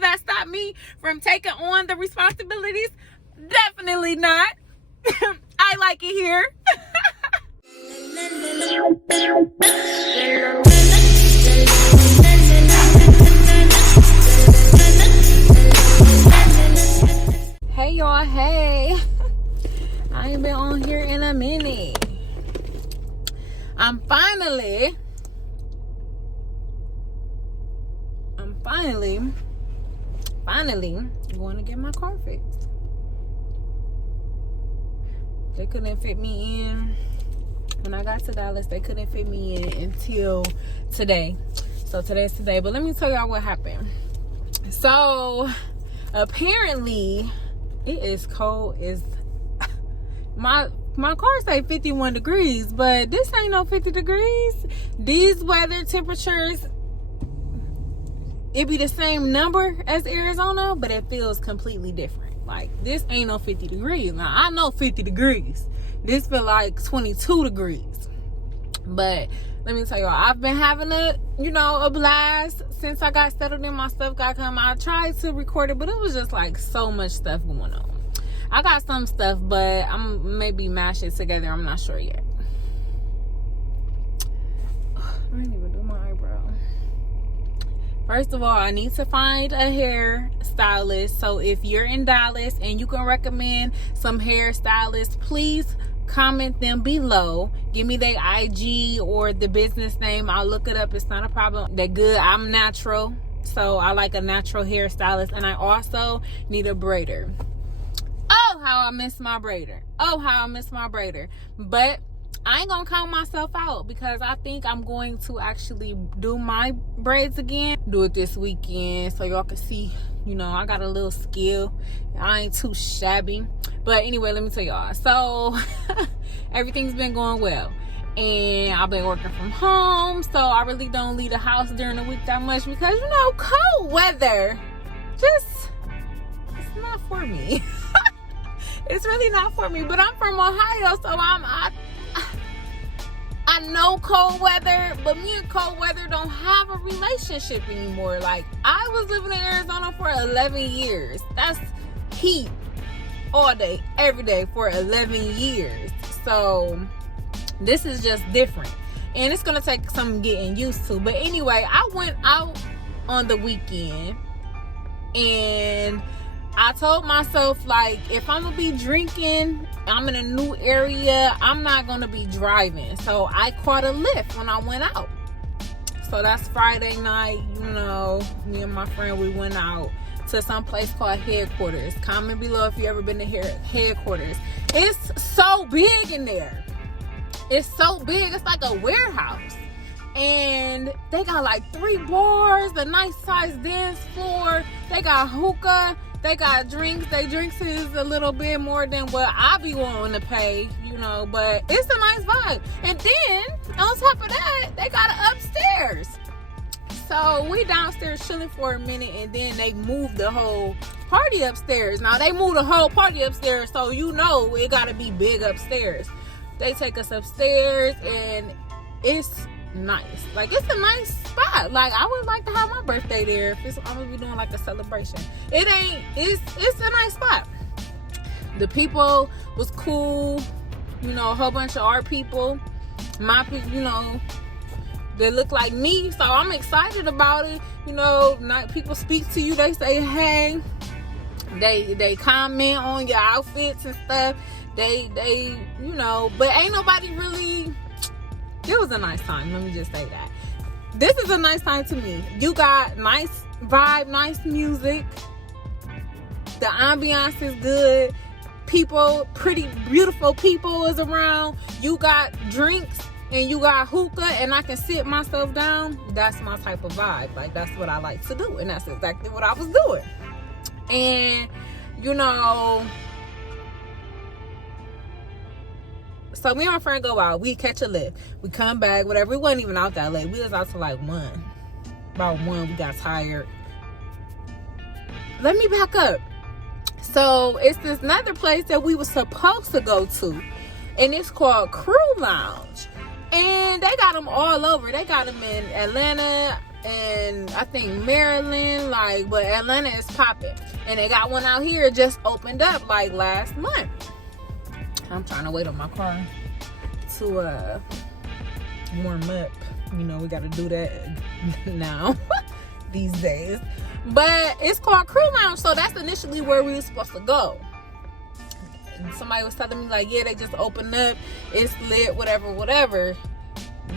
that stop me from taking on the responsibilities? Definitely not. I like it here. Hey y'all, hey. I ain't been on here in a minute. I'm finally going to get my car fixed. They couldn't fit me in when I got to Dallas. They couldn't fit me in until today. So today's today. But let me tell y'all what happened. So apparently it is cold. My car say 51 degrees, but this ain't no 50 degrees. These weather temperatures, it be the same number as Arizona, but it feels completely different. Like, this ain't no 50 degrees. Now, I know 50 degrees. This feel like 22 degrees. But let me tell y'all, I've been having a blast since I got settled in. My stuff got come. I tried to record it, but it was just like so much stuff going on. I got some stuff, but I'm maybe mash it together. I'm not sure yet. I didn't even do my eyebrow. First of all, I need to find a hair stylist. So if you're in Dallas and you can recommend some hairstylists, please comment them below. Give me their IG or the business name. I'll look it up. It's not a problem. They're good. I'm natural, so I like a natural hairstylist. And I also need a braider. Oh, how I miss my braider. But I ain't gonna count myself out, because I think I'm going to actually do my braids again. Do it this weekend so y'all can see, I got a little skill. I ain't too shabby. But anyway, let me tell y'all. So everything's been going well. And I've been working from home. So I really don't leave the house during the week that much, because, cold weather it's not for me. It's really not for me. But I'm from Ohio, so I know cold weather, but me and cold weather don't have a relationship anymore. Like, I was living in Arizona for 11 years. That's heat all day, every day for 11 years. So this is just different. And it's going to take some getting used to. But anyway, I went out on the weekend and I told myself, like, if I'm gonna be drinking, I'm in a new area, I'm not gonna be driving. So I caught a Lyft when I went out. So that's Friday night, me and my friend, we went out to some place called Headquarters. Comment below if you ever been to Headquarters. It's so big in there. It's so big. It's like a warehouse. And they got like 3 bars, a nice size dance floor. They got hookah. They got drinks. They drinks is a little bit more than what I be wanting to pay, but it's a nice vibe. And then on top of that, they got it upstairs. So we downstairs chilling for a minute, and then they moved the whole party upstairs. Now they moved the whole party upstairs, so it gotta be big upstairs. They take us upstairs, and it's nice. Like, it's a nice spot. Like, I would like to have my birthday there if I'm gonna be doing like a celebration. It's a nice spot. The people was cool, a whole bunch of art people. My people, they look like me, so I'm excited about it. People speak to you, they say hey, they comment on your outfits and stuff. They but ain't nobody really. It was a nice time. Let me just say that. This is a nice time to me. You got nice vibe, nice music. The ambiance is good. People, pretty beautiful people is around. You got drinks and you got hookah, and I can sit myself down. That's my type of vibe. Like, that's what I like to do. And that's exactly what I was doing. And, so me and my friend go out. We catch a Lyft. We come back, whatever. We wasn't even out that late. We was out till like 1. About 1, we got tired. Let me back up. So it's this another place that we were supposed to go to. And it's called Crew Lounge. And they got them all over. They got them in Atlanta, and I think Maryland, like, but Atlanta is popping. And they got one out here just opened up like last month. I'm trying to wait on my car to warm up. You know, we got to do that now these days. But it's called Crew Lounge, so that's initially where we were supposed to go. And somebody was telling me like, yeah, they just opened up, it's lit, whatever.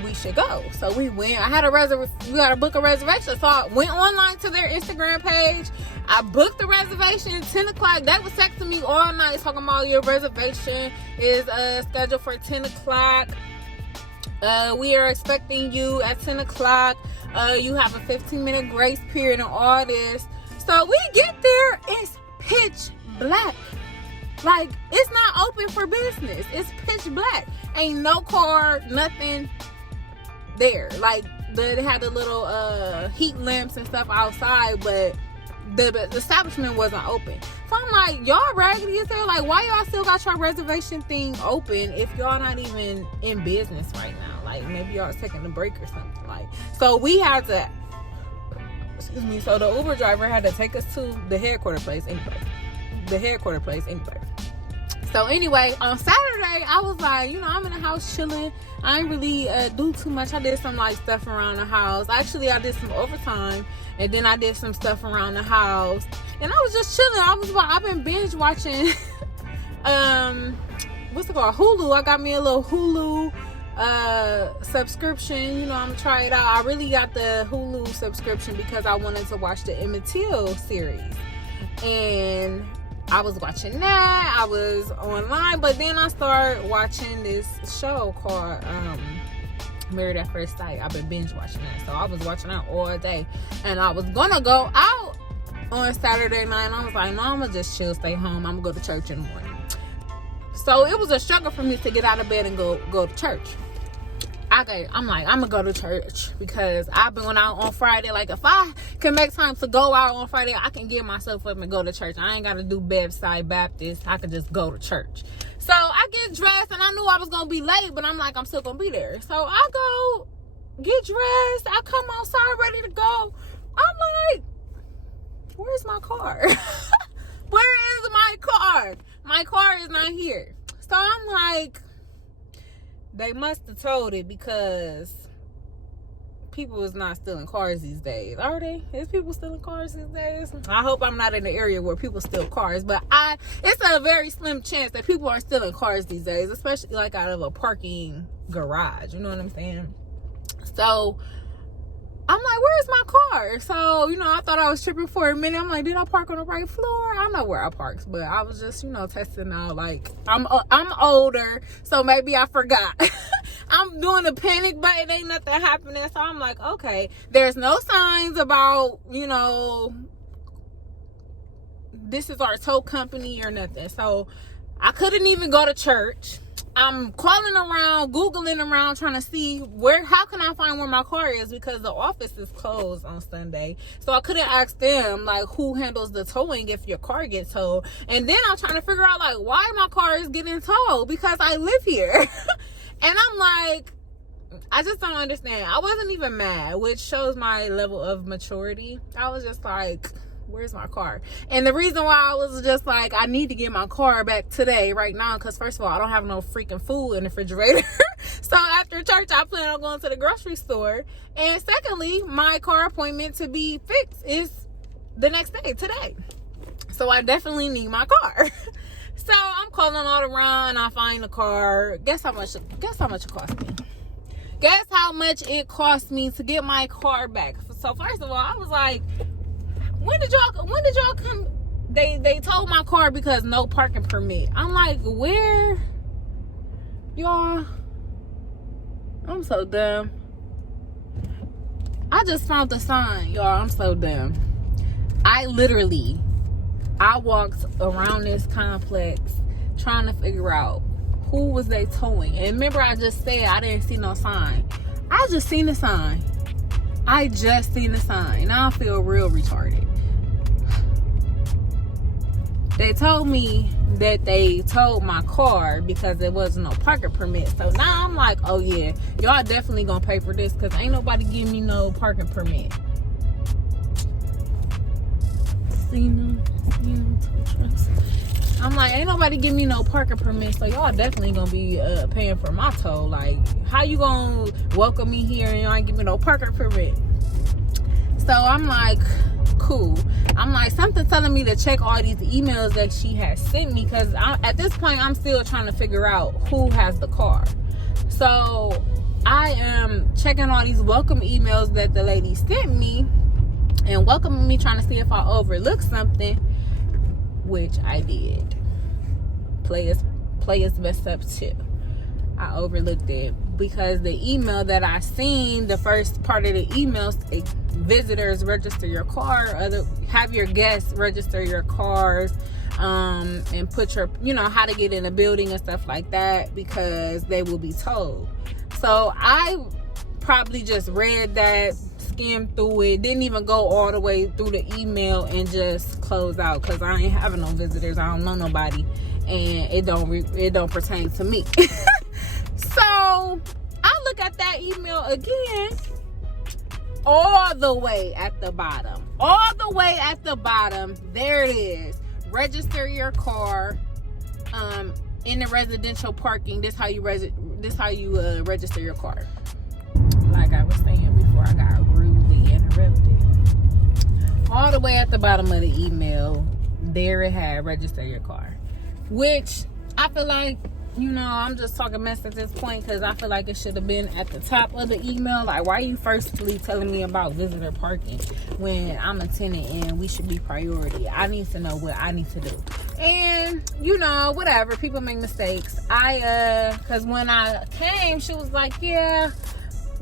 We should go. So we went. I had we got to book a reservation. So I went online to their Instagram page. I booked the reservation 10 o'clock. They was texting me all night talking about your reservation is scheduled for 10 o'clock. We are expecting you at 10 o'clock. You have a 15-minute grace period and all this. So we get there, it's pitch black. Like, it's not open for business. It's pitch black. Ain't no car, nothing there. Like, they had the little heat lamps and stuff outside, but the establishment wasn't open. So I'm like, y'all raggedy as hell. Like, why y'all still got your reservation thing open if y'all not even in business right now? Like, maybe y'all taking a break or something. Like, so we had to, so the Uber driver had to take us to the headquarters place anyway. So anyway, on Saturday, I was like, you know, I'm in the house chilling. I ain't really do too much. I did some like stuff around the house. Actually, I did some overtime, and then I did some stuff around the house. And I was just chilling. I've been binge watching what's it called? Hulu. I got me a little Hulu subscription. You know, I'm gonna try it out. I really got the Hulu subscription because I wanted to watch the Emmett Till series. And I was watching that. I was online, but then I started watching this show called Married at First Sight. I've been binge watching that. So I was watching that all day. And I was gonna go out on Saturday night. And I was like, no, I'm gonna just chill, stay home. I'm gonna go to church in the morning. So it was a struggle for me to get out of bed and go to church. I'm like, I'm gonna go to church because I've been going out on Friday. Like, if I can make time to go out on Friday, I can get myself up and go to church. I ain't gotta do Bedside Baptist. I can just go to church. So I get dressed, and I knew I was gonna be late, but I'm like, I'm still gonna be there. So I go get dressed. I come outside ready to go. I'm like, where's my car? Where is my car? My car is not here. So I'm like, they must have told it because people is not stealing cars these days. Are they? Is people stealing cars these days? I hope I'm not in the area where people steal cars, but it's a very slim chance that people are stealing cars these days, especially like out of a parking garage. You know what I'm saying? So I'm like, where's my car? So, you know, I thought I was tripping for a minute. I'm like, did I park on the right floor? I don't know where I parked, but I was just, you know, testing out. Like, I'm older, so maybe I forgot. I'm doing a panic button, ain't nothing happening. So I'm like, okay, there's no signs about, you know, this is our tow company or nothing. So I couldn't even go to church. I'm calling around, Googling around, trying to see how can I find where my car is, because the office is closed on Sunday. So I couldn't ask them, like, who handles the towing if your car gets towed. And then I'm trying to figure out, like, why my car is getting towed, because I live here. And I'm like, I just don't understand. I wasn't even mad, which shows my level of maturity. I was just like, where's my car? And the reason why I was just like, I need to get my car back today, right now, because first of all, I don't have no freaking food in the refrigerator. So after church, I plan on going to the grocery store. And secondly, my car appointment to be fixed is the next day, today. So I definitely need my car. So I'm calling all around, I find the car. Guess how much it cost me? Guess how much it cost me to get my car back? So first of all, I was like, when did y'all come? They towed my car because no parking permit. I'm like, where? Y'all, I'm so dumb. I just found the sign, y'all. I'm so dumb. I walked around this complex trying to figure out who was they towing. And remember, I just said I didn't see no sign. I just seen the sign. Now I feel real retarded. They told me that they towed my car because there wasn't no parking permit. So now I'm like, oh yeah, y'all definitely gonna pay for this because ain't nobody giving me no parking permit. See them tow trucks. I'm like, ain't nobody give me no parking permit, so y'all definitely gonna be paying for my tow. Like, how you gonna welcome me here and y'all ain't give me no parking permit? So I'm like, cool. I'm like, something telling me to check all these emails that she has sent me, because at this point I'm still trying to figure out who has the car. So I am checking all these welcome emails that the lady sent me and welcoming me, trying to see if I overlooked something, which I did. Players mess up too. I overlooked it because the email that I seen, the first part of the email, visitors register your car, have your guests register your cars, and put your, how to get in the building and stuff like that, because they will be told. So I probably just read that, skimmed through it, didn't even go all the way through the email and just close out, because I ain't having no visitors, I don't know nobody, and it don't pertain to me. So I look at that email again, all the way at the bottom, there it is. Register your car in the residential parking. This how you register your car. Like I was saying before, I got rudely interrupted. All the way at the bottom of the email, there it had register your car, which I feel like, I'm just talking mess at this point, because I feel like it should have been at the top of the email. Like, why are you firstly telling me about visitor parking when I'm a tenant and we should be priority? I need to know what I need to do. And, whatever. People make mistakes. Because when I came, she was like, yeah,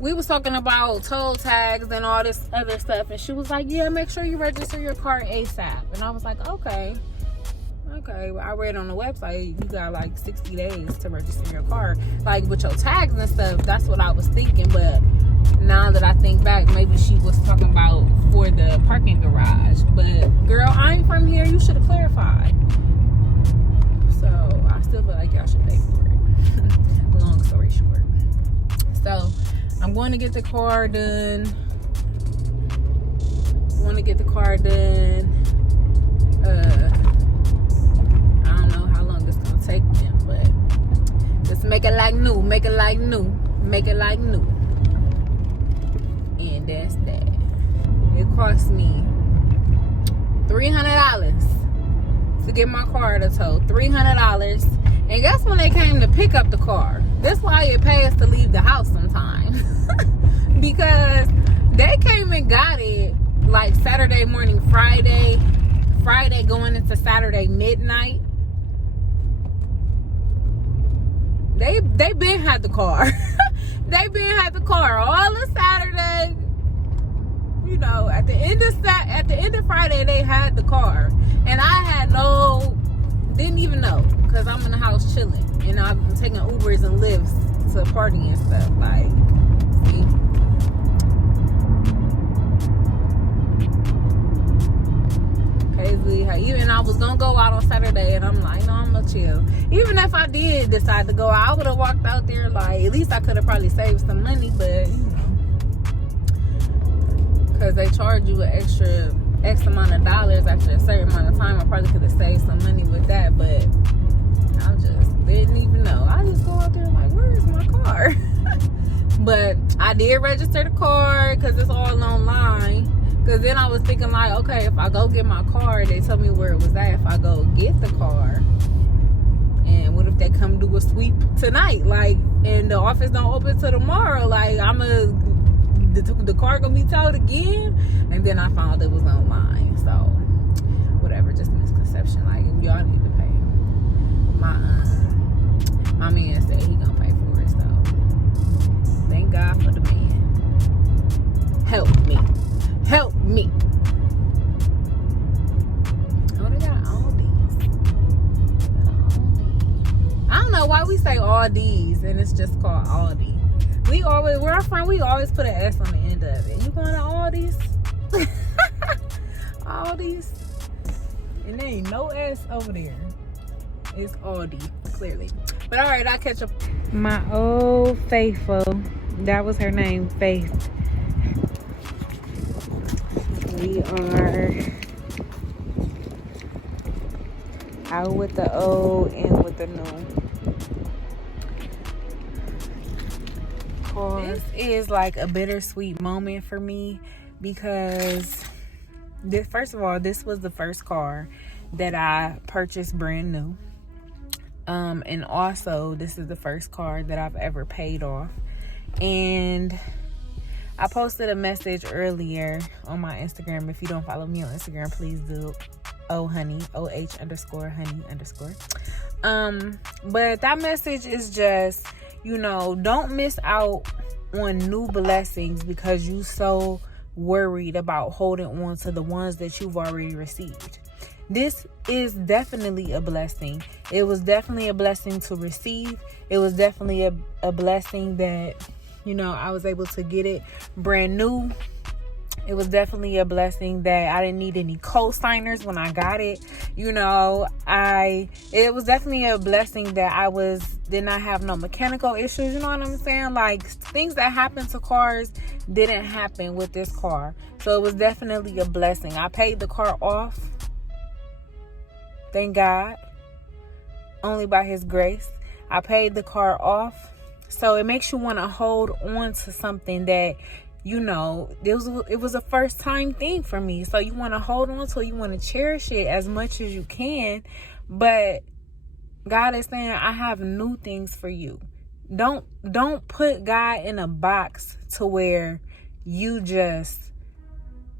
we was talking about toll tags and all this other stuff. And she was like, yeah, make sure you register your car ASAP. And I was like, okay, well, I read on the website you got like 60 days to register your car, like with your tags and stuff. That's what I was thinking, but now that I think back, maybe she was talking about for the parking garage. But girl, I ain't from here, you should have clarified. So I still feel like y'all should pay for it. Long story short, so I'm going to get the car done. Take them, but just make it like new, and that's that. It cost me $300 to get my car to tow. $300. And guess when they came to pick up the car, that's why it pays to leave the house sometimes. Because they came and got it like Saturday morning, Friday going into Saturday midnight. They been had the car. They been had the car all of Saturday. At the end of Friday, they had the car, and I didn't even know, because I'm in the house chilling, and I'm taking Ubers and Lyfts to party and stuff. Like, see. Crazy how even I was gonna go out on Saturday, and I'm like, no, I'm gonna chill. Even if I did decide to go out, I would have walked out there, like, at least I could have probably saved some money, but because they charge you an X amount of dollars after a certain amount of time, I probably could have saved some money with that, but I just didn't even know. I just go out there like, where is my car? But I did register the car because it's all online. Because then I was thinking like, okay, if I go get my car, they tell me where it was at. If I go get the car, and what if they come do a sweep tonight? Like, and the office don't open till tomorrow. Like, the car gonna be towed again? And then I found it was online. So, whatever, just misconception. Like, y'all need to pay. My man said he gonna pay for it, so thank God for the man. Help me. Oh, they got all these. I don't know why we say all these and it's just called Aldi. Where I'm from, we always put an S on the end of it. You going to Aldi's? Aldi's? And there ain't no S over there. It's Aldi, clearly. But all right, I'll catch up. My old faithful. That was her name, Faith. We are out with the old and with the new. This is like a bittersweet moment for me because first of all, this was the first car that I purchased brand new. And also this is the first car that I've ever paid off. And I posted a message earlier on my Instagram. If you don't follow me on Instagram, please do. ohoney, OH_honey_. But that message is just, don't miss out on new blessings because you so worried about holding on to the ones that you've already received. This is definitely a blessing. It was definitely a blessing to receive. It was definitely a blessing that, I was able to get it brand new. It was definitely a blessing that I didn't need any co-signers when I got it. It was definitely a blessing that I did not have no mechanical issues. You know what I'm saying? Like, things that happen to cars didn't happen with this car. So it was definitely a blessing. I paid the car off. Thank God. Only by His grace. I paid the car off. So it makes you want to hold on to something that, it was a first time thing for me. So you want to hold on to it. You want to cherish it as much as you can. But God is saying, I have new things for you. Don't put God in a box to where you just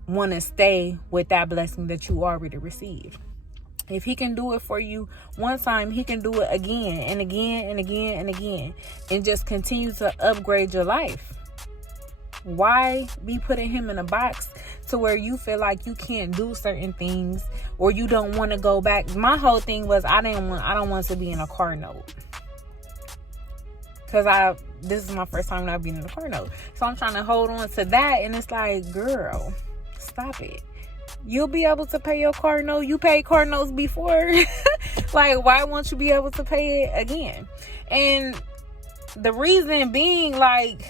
want to stay with that blessing that you already received. If He can do it for you one time, He can do it again and again and again and again, and just continue to upgrade your life. Why be putting Him in a box to where you feel like you can't do certain things or you don't want to go back? My whole thing was I don't want to be in a car note. Because this is my first time not being in a car note. So I'm trying to hold on to that, and it's like, girl, stop it. You'll be able to pay your car note. You paid car notes before. Like, why won't you be able to pay it again? And the reason being, like,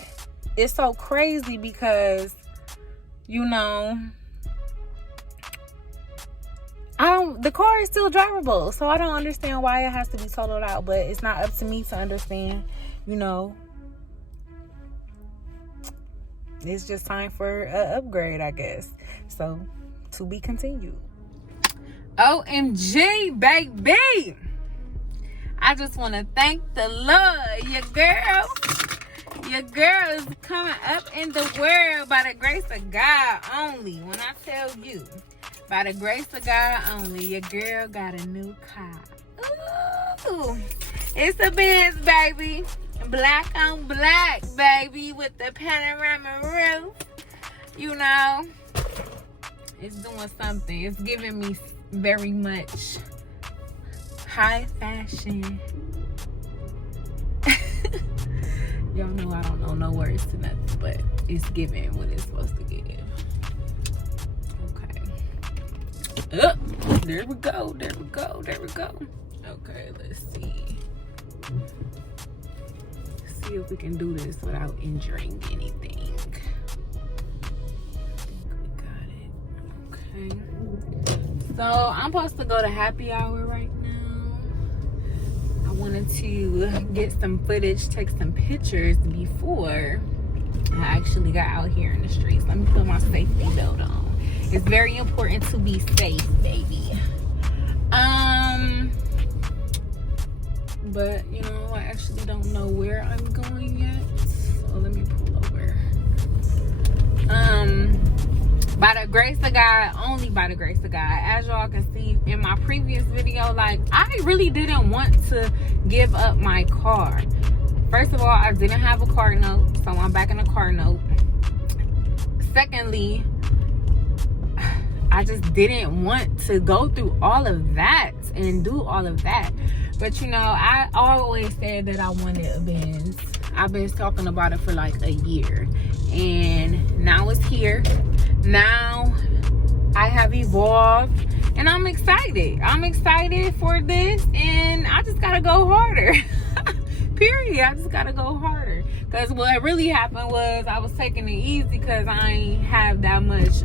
it's so crazy because, the car is still drivable. So I don't understand why it has to be totaled out. But it's not up to me to understand, It's just time for an upgrade, I guess. So, to be continued. OMG, baby. I just want to thank the Lord. Your girl is coming up in the world by the grace of God only. When I tell you, by the grace of God only, your girl got a new car. Ooh, it's a Benz, baby. Black on black, baby, with the panorama roof. It's doing something. It's giving me very much high fashion. Y'all know I don't know no words to nothing, but it's giving what it's supposed to give. Okay. There we go. Okay, let's see. See if we can do this without injuring anything. So I'm supposed to go to happy hour right now. I wanted to get some footage, take some pictures before I actually got out here in the streets. Let me put my safety belt on. It's very important to be safe, baby. But I actually don't know where I'm going yet. So let me pull over. By the grace of God, only by the grace of God. As y'all can see in my previous video, like, I really didn't want to give up my car. First of all, I didn't have a car note, so I'm back in a car note. Secondly, I just didn't want to go through all of that and do all of that. But I always said that I wanted a Benz. I've been talking about it for like a year, and now it's here. Now I have evolved And I'm excited. I'm excited for this, and I just gotta go harder. Period. I just gotta go harder. Because what really happened was I was taking it easy because I ain't have that much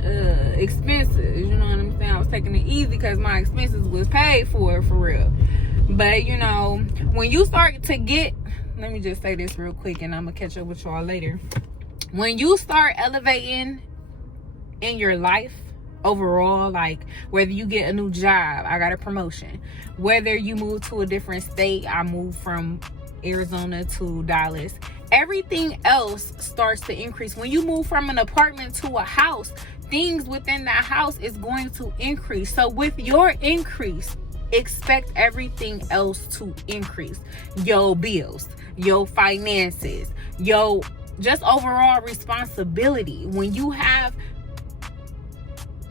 expenses. You know what I'm saying? I was taking it easy because my expenses was paid for real. But, you know, when you start to get, let me just say this real quick and I'm going to catch up with y'all later. When you start elevating in your life overall, like whether you get a new job, I got a promotion. Whether you move to a different state, I moved from Arizona to Dallas. Everything else starts to increase. When you move from an apartment to a house, things within that house is going to increase. So with your increase, expect everything else to increase. Your bills, your finances, your just overall responsibility. When you have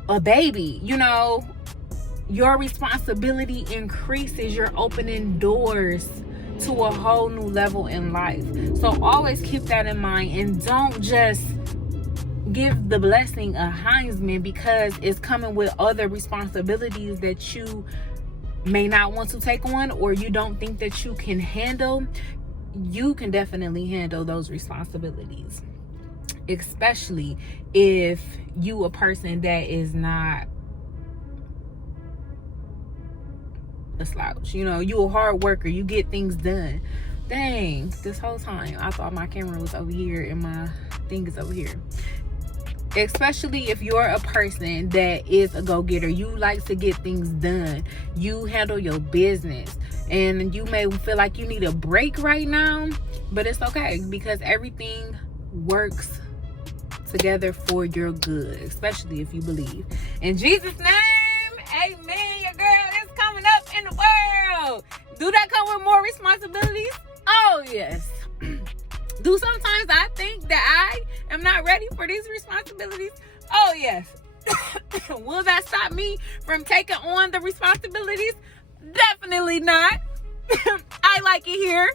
a baby, you know, your responsibility increases. You're opening doors to a whole new level in life. So always keep that in mind, and don't just give the blessing a Heisman because it's coming with other responsibilities that you may not want to take on or you don't think that you can handle. You can definitely handle those responsibilities, especially if you a person that is not a slouch. You know, you a hard worker, you get things done. Dang, this whole time I thought my camera was over here and my thing is over here. Especially if you're a person that is a go-getter, you like to get things done, you handle your business, and you may feel like you need a break right now, but it's okay because everything works together for your good, especially if you believe. In Jesus' name, amen. Your girl is coming up in the world. Do that come with more responsibilities? Oh yes. Do sometimes I think that I am not ready for these responsibilities? Oh yes. Will that stop me from taking on the responsibilities? Definitely not. I like it here.